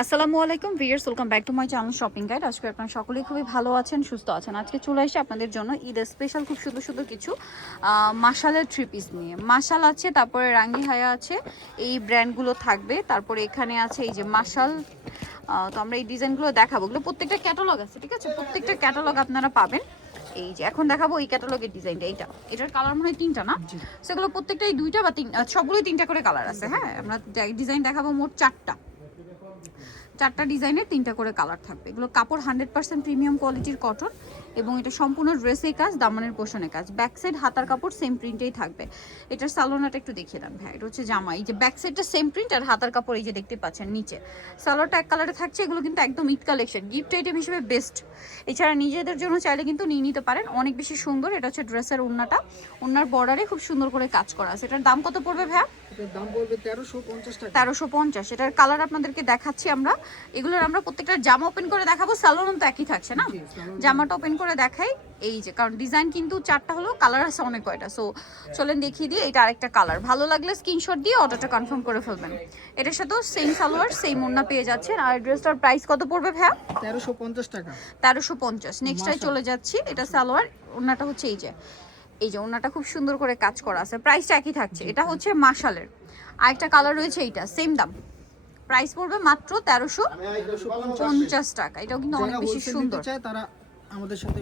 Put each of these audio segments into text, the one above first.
আসসালামু আলাইকুম viewers, welcome back to my channel shopping guide. আজকে আপনারা সকলেই খুবই ভালো আছেন, সুস্থ আছেন। আজকে চলে এসে আপনাদের জন্য ঈদের স্পেশাল খুব সুন্দর সুন্দর কিছু মাশালের থ্রি পিস নিয়ে। মাশাল আছে, তারপরে রাঙ্গি হায়া আছে, এই ব্র্যান্ডগুলো থাকবে। তারপরে এখানে আছে এই যে মাশাল। তো আমরা এই ডিজাইনগুলো দেখাবো, এগুলো প্রত্যেকটা ক্যাটালগ আছে, ঠিক আছে? প্রত্যেকটা ক্যাটালগ আপনারা পাবেন। এই যে এখন দেখাবো এই ক্যাটালগের ডিজাইনটা, এটার কালার মনে হয় তিনটা না, সেগুলো প্রত্যেকটাই দুইটা বা সবগুলোই তিনটা করে কালার আছে। হ্যাঁ, আমরা ডিজাইন দেখাবো মোট চারটা ডিজাইনের তিনটা করে কালার থাকবে। এগুলো কাপড় 100% প্রিমিয়াম কোয়ালিটির কটন এবং এটা সম্পূর্ণ ড্রেসের কাজ, দামানের পোষণের কাজ। ব্যাক সাইড হাতার কাপড় সেম প্রিন্টেই থাকবে। এটার সালোয়ারটা একটু দেখিয়ে দেন ভাই। এটা হচ্ছে জামা, এই যে ব্যাক সাইডটা সেম প্রিন্ট আর হাতার কাপড় এই যে দেখতে পাচ্ছেন নিচে। সালোয়ারটা এক কালারে থাকছে। এগুলো কিন্তু একদম ঈদ কালেকশন, গিফট আইটেম হিসেবে বেস্ট। এছাড়া নিজেদের জন্য চাইলে কিন্তু নিয়ে নিতে পারেন, অনেক বেশি সুন্দর। এটা হচ্ছে ড্রেসের ওড়নাটা, ওড়নার বর্ডারে খুব সুন্দর করে কাজ করা আছে। এটার দাম কত পড়বে ভাইয়া? এটার দাম পড়বে 1350 টাকা। 1350। এটার কালার আপনাদেরকে দেখাচ্ছি আমরা। এগুলোর আমরা প্রত্যেকটা জামা ওপেন করে দেখাবো, সালোয়ার তো একই থাকছে না। জামাটা ওপেন করে দেখাই। এই যে কারণ ডিজাইন কিন্তু চারটা হলো, কালার আছে অনেক কয়টা। সো চলেন দেখিয়ে দিই। এটা আরেকটা কালার, ভালো লাগলে স্ক্রিনশট দিয়ে অর্ডারটা কনফার্ম করে ফেলবেন। এটার সাথেও সেম সালোয়ার সেম ওড়না পেয়ে যাচ্ছেন। আর ড্রেসটার প্রাইস কত পড়বে ভাইয়া? 1350 টাকা। 1350। নেক্সটটাই চলে যাচ্ছি। এটা সালোয়ার, ওড়নাটা হচ্ছে এই যে ওড়নাটা খুব সুন্দর করে কাজ করা আছে। প্রাইসটা একই থাকছে। এটা হচ্ছে মাশালের। আরেকটা কালার রয়েছে, এইটা সেম দাম। প্রাইস পড়বে মাত্র 1350 টাকা। এটাও কিন্তু অনেক বেশি সুন্দর। তারা আমাদের সাথে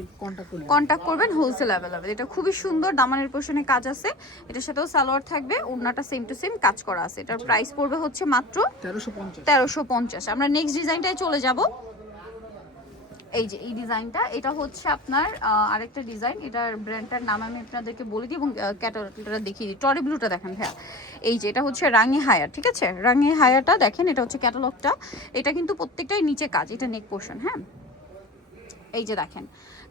কন্টাক্ট করবেন, হোলসেল অ্যাভেলেবেল। এটা খুবই সুন্দর, দামানের পোর্শনে কাজ আছে। এটার সাথেও সালোয়ার থাকবে, ওড়নাটা সেম টু সেম কাজ করা আছে। এটার প্রাইস পড়বে হচ্ছে মাত্র 1350। আমরা নেক্সট ডিজাইনটায় চলে যাব। এই যে এই ডিজাইনটা, এটা হচ্ছে আপনার আরেকটা ডিজাইন। এটার ব্র্যান্ডটার নাম আমি আপনাদেরকে বলে দিই এবং ক্যাটালগটা দেখিয়ে দিই। টরি ব্লুটা দেখেন ভাইয়া। এই যে এটা হচ্ছে রাঙি হায়া, ঠিক আছে? রাঙি হায়াটা দেখেন, এটা হচ্ছে ক্যাটালগটা। এটা কিন্তু প্রত্যেকটাই নিচে কাজ, এটা নেক পোর্শন। হ্যাঁ, এই যে দেখেন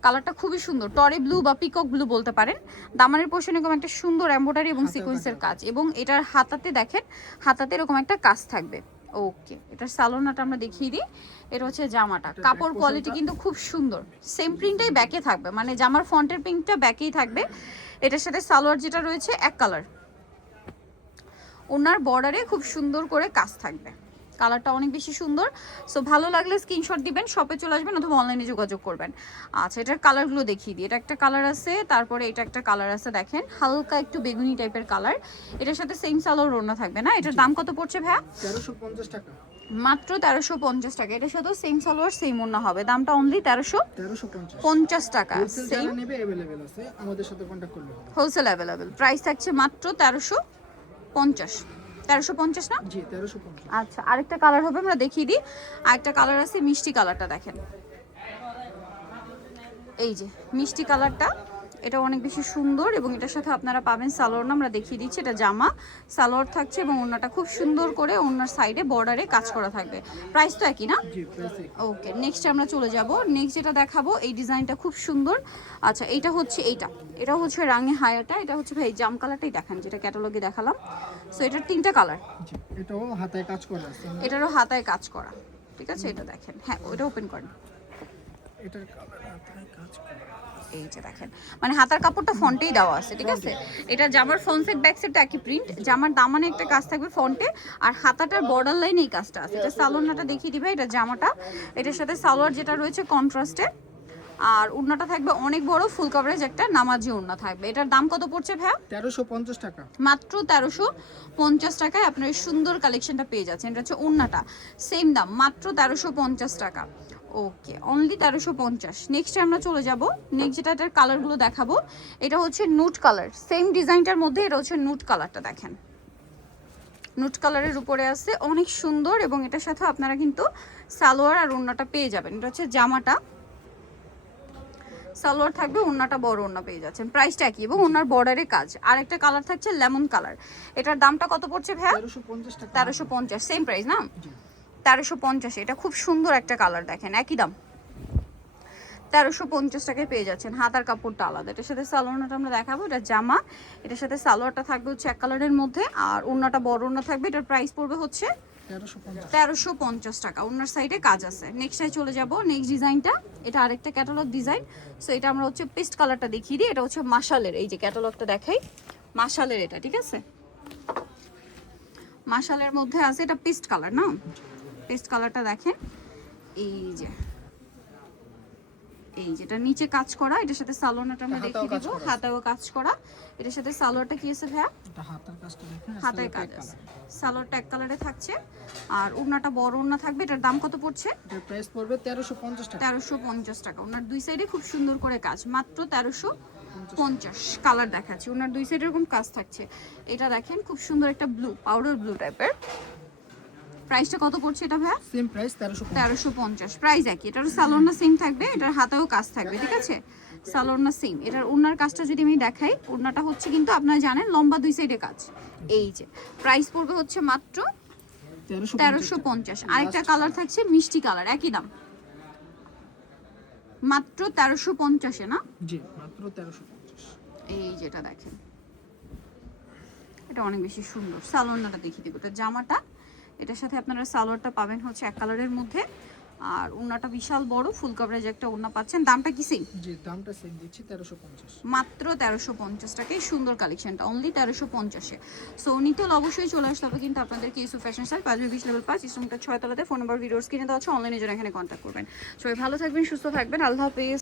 কালারটা খুবই সুন্দর, টরি ব্লু বা পিকক ব্লু বলতে পারেন। দামানের পোর্শনে এরকম একটা সুন্দর এমব্রয়ডারি এবং সিকোয়েন্সের কাজ, এবং এটার হাতাতে দেখেন, হাতাতে এরকম একটা কাজ থাকবে। ওকে, এটার সালোনাটা আমরা দেখিয়ে দিই। এটা হচ্ছে জামাটা, কাপড় কোয়ালিটি কিন্তু খুব সুন্দর। সেম প্রিন্টটাই ব্যাকে থাকবে, মানে জামার ফ্রন্টের প্রিন্টটা ব্যাকেই থাকবে। এটার সাথে সালোয়ার যেটা রয়েছে এক কালার, ওনার বর্ডারে খুব সুন্দর করে কাজ থাকবে। কালারটা অনেক বেশি সুন্দর। সো ভালো লাগলে স্ক্রিনশট দিবেন, শপে চলে আসবেন অথবা অনলাইনে যোগাযোগ করবেন। আচ্ছা, এটার কালারগুলো দেখিয়ে দিই। এটা একটা কালার আছে, তারপরে এটা একটা কালার আছে, দেখেন হালকা একটু বেগুনি টাইপের কালার। এটার সাথে সেম সালোয়ার ওড়না থাকবে না। এটার দাম কত পড়ছে ভাইয়া? 1350 টাকা। মাত্র 1350 টাকা। এটার সাথে সেম সালোয়ার সেম ওড়না হবে। দামটা অনলি 1350 টাকা। সেম নেবে अवेलेबल আছে, আমাদের সাথে কন্টাক্ট করলে হবে। Wholesale available. প্রাইস থাকছে মাত্র 1350। 1350 না? জি 1350। আচ্ছা, আরেকটা কালার হবে, আমরা দেখিয়ে দিই। আরেকটা কালার আছে, মিষ্টি কালারটা দেখেন। এই যে মিষ্টি কালারটা, এটা অনেক বেশি সুন্দর এবং এটার সাথে আপনারা পাবেন সালোয়ার। আমরা দেখিয়ে দিচ্ছি, এটা জামা, সালোয়ার থাকছে এবং ওড়নাটা খুব সুন্দর করে ওড়নার সাইডে বর্ডারে কাজ করা থাকবে। প্রাইস তো একই না? জি প্রাইস একই। ওকে, নেক্সট আমরা চলে যাব। নেক্সট যেটা দেখাবো, এই ডিজাইনটা খুব সুন্দর। আচ্ছা, এইটা হচ্ছে এটা হচ্ছে রাঙে হায়াটা। এটা হচ্ছে ভাই জাম কালারটাই দেখান, যেটা ক্যাটালগে দেখালাম। সো এটার তিনটা কালার। জি, এটাও হাতায় কাজ করা আছে। এটারও হাতায় কাজ করা, ঠিক আছে? এটা দেখেন, হ্যাঁ ওটা ওপেন করেন। এটার কালার হাতায় কাজ করা। এই যে দেখেন, মানে হাতার কাপড়টা ফ্রন্টেই দেওয়া আছে, ঠিক আছে? এটা জামার ফ্রন্ট সাইড ব্যাক সাইডটা একই প্রিন্ট। জামার দামানে একটা কাজ থাকবে ফ্রন্টে, আর হাতাটার বর্ডার লাইনে এই কাজটা আছে। এটা সালোয়ারটা দেখিয়ে দিবে। এটা জামাটা, এটার সাথে সালোয়ার যেটা রয়েছে কন্ট্রাস্টে, আর ওড়নাটা থাকবে অনেক বড় ফুল কভারেজ একটা নামাজি ওড়না থাকবে। এটার দাম কত পড়ছে ভাইয়া? 1350 টাকা। মাত্র 1350 টাকায় আপনার এই সুন্দর কালেকশনটা পেয়ে যাচ্ছেন। এটা হচ্ছে ওড়নাটা, সেম দাম, মাত্র 1350 টাকা। ওকে, অনলি 1350। নেক্সট আমরা চলে যাব। নেক্সট যেটা, এটার কালারগুলো দেখাবো। এটা হচ্ছে নুট কালার, সেম ডিজাইনটার মধ্যে এটা হচ্ছে নুট কালারটা দেখেন। নুট কালারের উপরে আছে, অনেক সুন্দর, এবং এটার সাথে আপনারা কিন্তু সালোয়ার আর ওড়নাটা পেয়ে যাবেন। এটা হচ্ছে জামাটা, সালোয়ার থাকবে, ওড়নাটা বড় ওড়না পেয়ে যাচ্ছেন। প্রাইসটা একই এবং ওড়নার বর্ডারে কাজ। আর একটা কালার থাকছে লেমন কালার। এটার দামটা কত পড়ছে ভাইয়া? 1350 টাকা। 1350, সেম প্রাইস না? জি 1350। এটা খুব সুন্দর একটা কালার দেখেন, একই দাম। 1350 টাকায় পেয়ে যাচ্ছেন। হাতার কাপড়টা আলাদা। এটার সাথে সালোয়ারটা আমরা দেখাবো। এটা জামা, এটার সাথে সালোয়ারটা থাকবে হচ্ছে এক কালারের মধ্যে, আর ওড়নাটা বড় ওড়না থাকবে। এটার প্রাইস পড়বে হচ্ছে 1350 টাকা। ওড়নার সাইডে কাজ আছে। নেক্সটে চলে যাব। নেক্সট ডিজাইনটা, এটা আরেকটা ক্যাটালগ ডিজাইন। সো এটা আমরা হচ্ছে পেস্ট কালারটা দেখিয়ে দিই। এটা হচ্ছে মাশালের, এই যে ক্যাটালগটা দেখাই, মাশালের এটা, ঠিক আছে? মাশালের মধ্যে আছে, এটা পেস্ট কালার না? পেস্ট কালারটা দেখেন, এই যেটা নিচে কাজ করা, এটার সাথে সালোয়ারটা আমরা দেখিয়ে দিব, হাতাও কাজ করা। এটার সাথে সালোয়ারটা কি আছে ভাইয়া? এটা হাতার কাজটা দেখেন, হাতায় কাজ আছে, সালোয়ারটা এক কালারে থাকছে, আর ওড়নাটা বড় ওড়না থাকবে। এটার দাম কত পড়ছে? এটার প্রাইস পড়বে 1350 টাকা। 1350 টাকা। ওনার দুই সাইডে খুব সুন্দর করে কাজ, মাত্র 1350। কালার দেখাচ্ছি, ওনার দুই সাইডে এরকম কাজ থাকছে। এটা দেখেন খুব সুন্দর একটা ব্লু, পাউডার ব্লু টাইপের। প্রাইসটা কত পড়ছে এটা ভাইয়া? Same price 1350। 1350 প্রাইস একই। এটারও সালোয়ারটা সেম থাকবে, এটার হাতেও কাজ থাকবে, ঠিক আছে? সালোয়ারটা সেম। এটার ওড়নার কাজটা যদি আমি দেখাই, ওড়নাটা হচ্ছে কিন্তু আপনারা জানেন লম্বা দুই সাইডে কাজ। এই যে প্রাইস পড়বে হচ্ছে মাত্র 1350। আরেকটা কালার থাকছে মিষ্টি কালার, একই দাম, মাত্র 1350 না? জি, মাত্র 1350। এই যেটা দেখেন, এটা অনেক বেশি সুন্দর। সালোয়ারটা দেখিয়ে দেবো। এটা জামাটা, এটার সাথে আপনারা সালোয়ারটা পাবেন হচ্ছে এক কালারের মধ্যে, আর ওড়নাটা বিশাল বড় ফুল কভারেজ একটা ওড়না পাচ্ছেন। দামটা কি সেম? জি, দামটা সেম দিচ্ছি 1350। মাত্র 1350 টাকায় সুন্দর কালেকশনটা, অনলি 1350-এ। সো নিতে হলে অবশ্যই চলে আসতে হবে কিন্তু আপনাদেরকে ইউসুফ ফ্যাশন স্টাইল 520 লেভেল 5 ইস্টুমটা 6 তলাতে। ফোন নাম্বার ভিডিওস কিনে দেওয়া আছে, অনলাইনে জন্য এখানে কন্ট্যাক্ট করবেন। সবাই ভালো থাকবেন, সুস্থ থাকবেন, আল্লাহ হাফেজ।